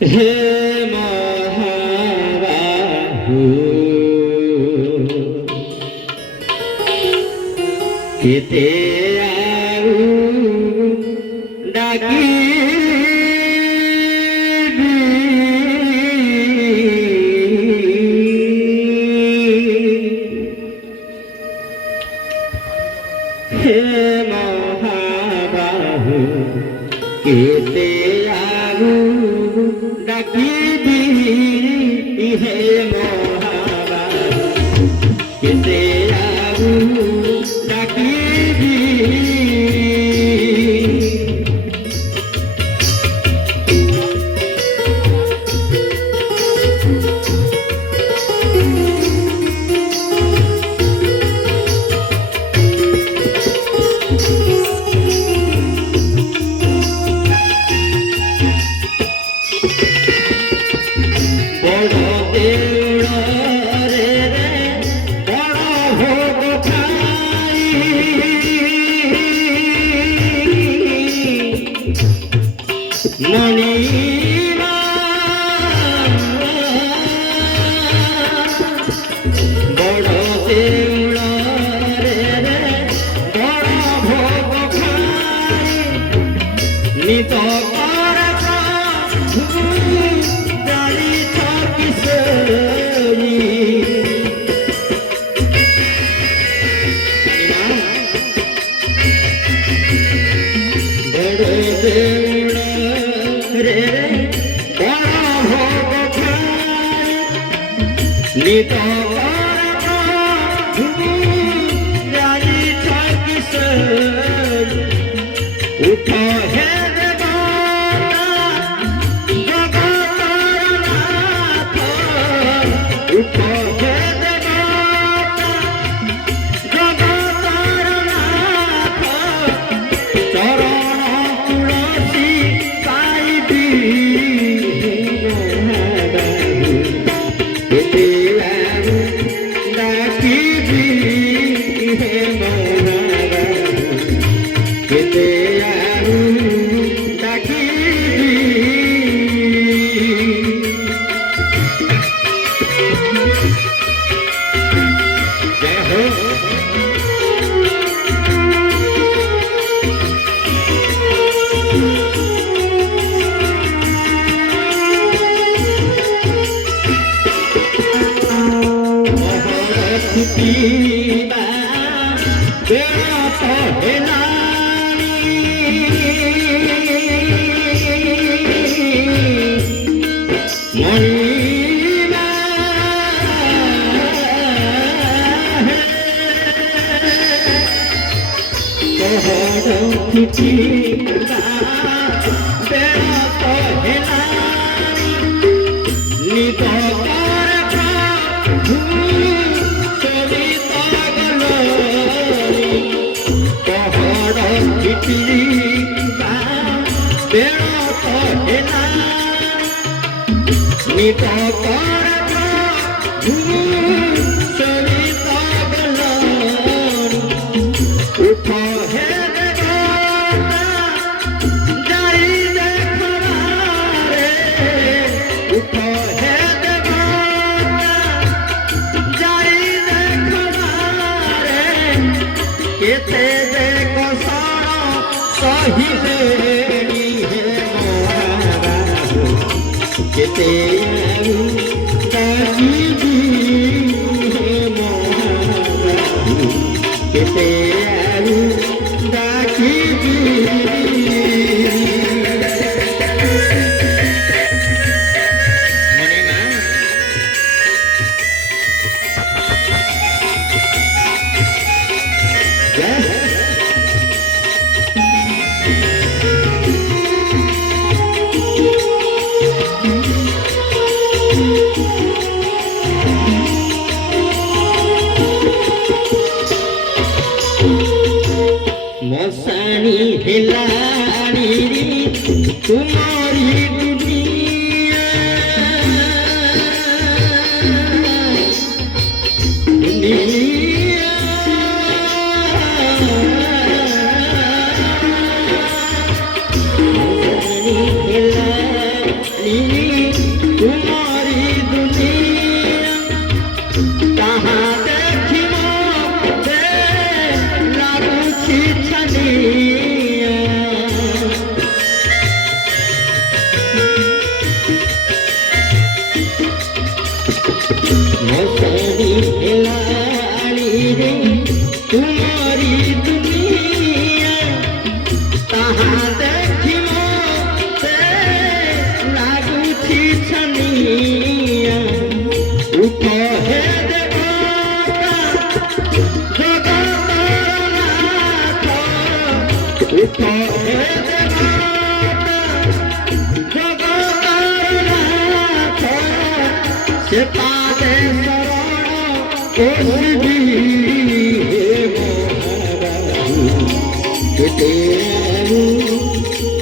हे महाबाहु केते आऊ डाकी हे महाबाहु केते आऊ डाकी हे महाबाहु केते आऊ डाकी Ni तुम्हारी दुनिया कहाँ देखिब से लाଗୁଛି छनिया मौसमी हेलाणी रे तुम्हारी दुनिया कहाँ देखिब से लाଗୁଛି छनिया उठ हे देवता जगतर नाथ उठ हे देवता जगतर नाथ से पादे शरण ओसबी हे महाबाहु केते आलू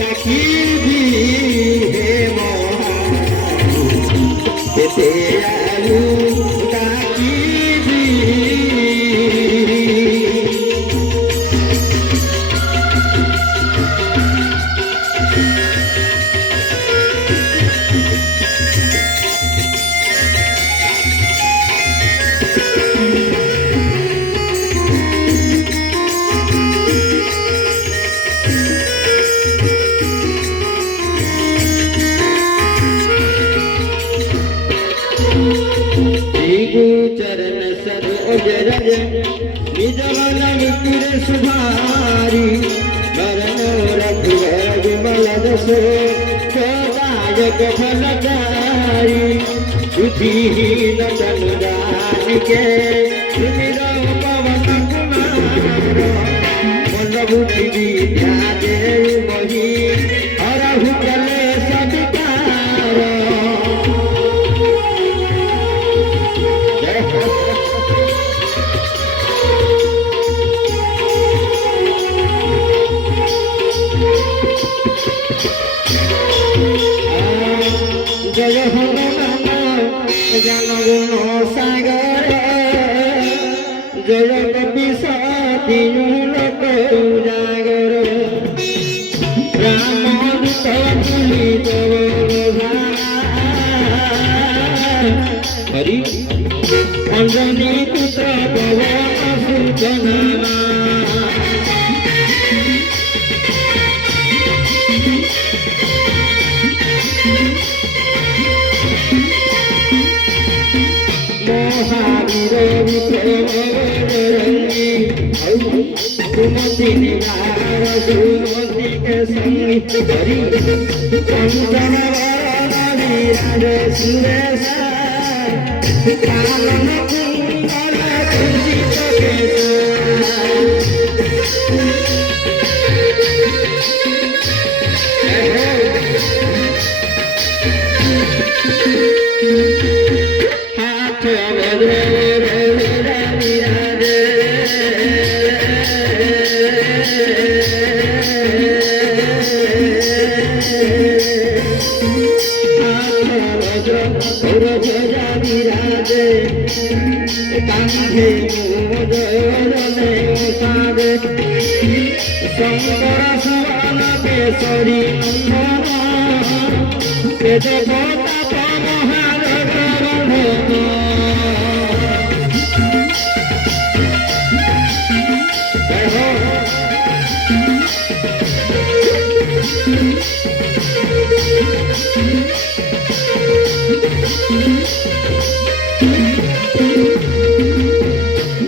ताकिबी हे महाबाहु केते आलू ताकिबी चरण सरोज रज निज मन मुकुर सुधारी वरण रघुवर विमल जस दायक फलचारी बुद्धिहीन तनु जानिके सुमिर पवन कुमार मन बुद्धि विद्या देव मोहि हरहु कलेश विकार जय हनुमान ज्ञान गुण सागर जय कपि लोक उजागर राम दूत तुलित हरि अंजनी पुत्र पवन सुत महावीर विक्रमी सुमति निवार सुमति के संगीत करी कंचन वरण विराज सुरेश कानन कुंडल कुंचित हाथ विराजे कांधे मोदने सादे शंकर सुवन केसरी नंदन देवता महारगवंदन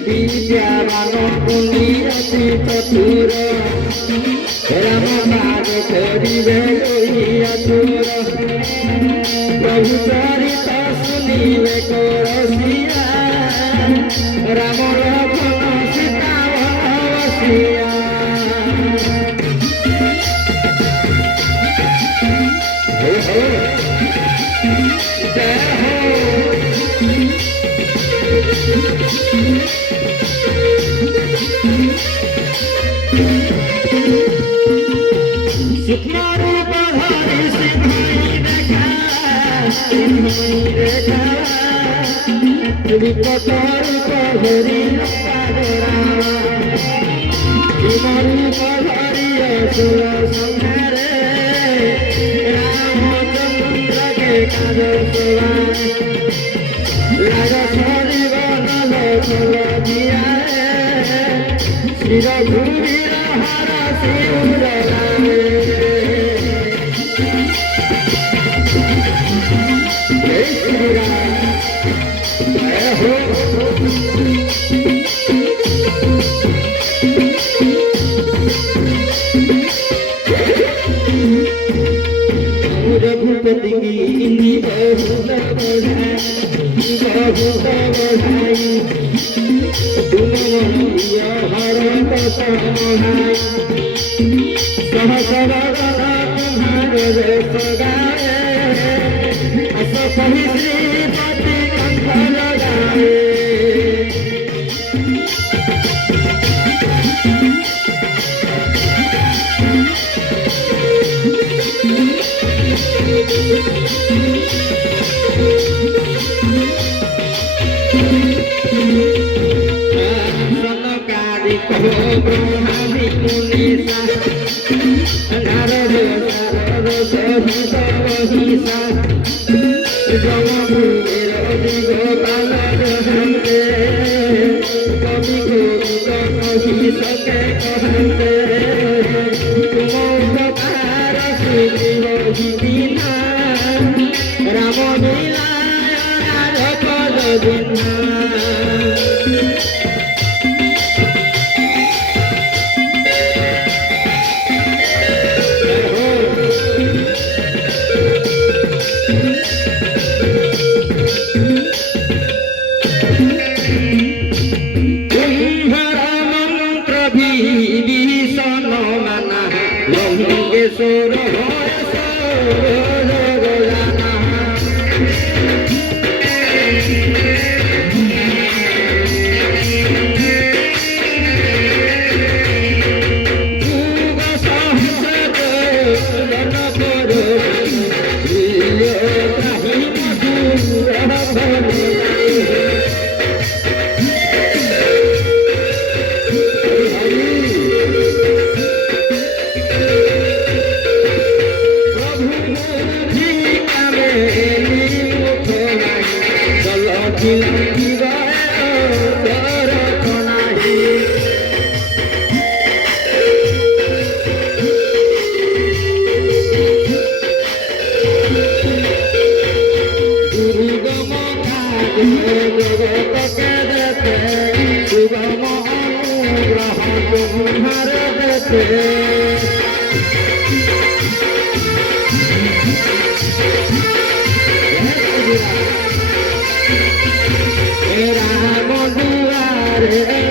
विद्यावान पुण्यति चतुर राम काज करिबे लोहियातुर प्रभु चरित सुनिबे करसिया राम लखन सीता वनवसिया रामचंद्र के रघुपति की बहुत बढ़ाई तुम हर समाई तुम्हारे सगाए सही श्रीपति कंठ लगाए ब्रह्मादि मुनीसा नारद सारद सहिसा जमभूमिर दिगपाल रहन्ते कवि गोविंद कहि सके कहन्ते तुम उपकार सुनि बिना राम मिलाय राजपद बिना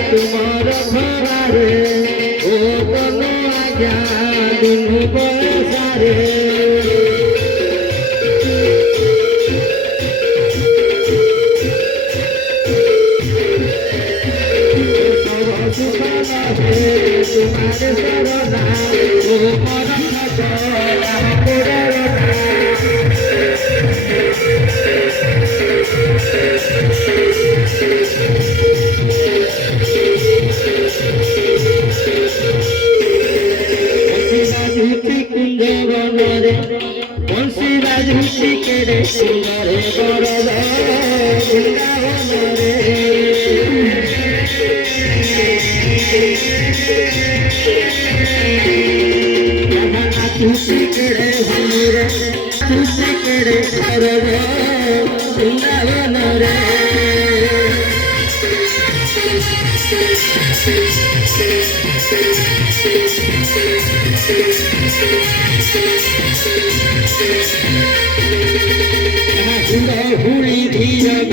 तुमार भरारे ओ तनु आज्ञा दुनु बसारे तुम्हारे शरणा ओ मरण जला पुरना केड़े सुंदरे बरद वृंदावन रे तुलसी केड़े हुरे तुलसी केड़े बरद वृंदावन रे हुली धीर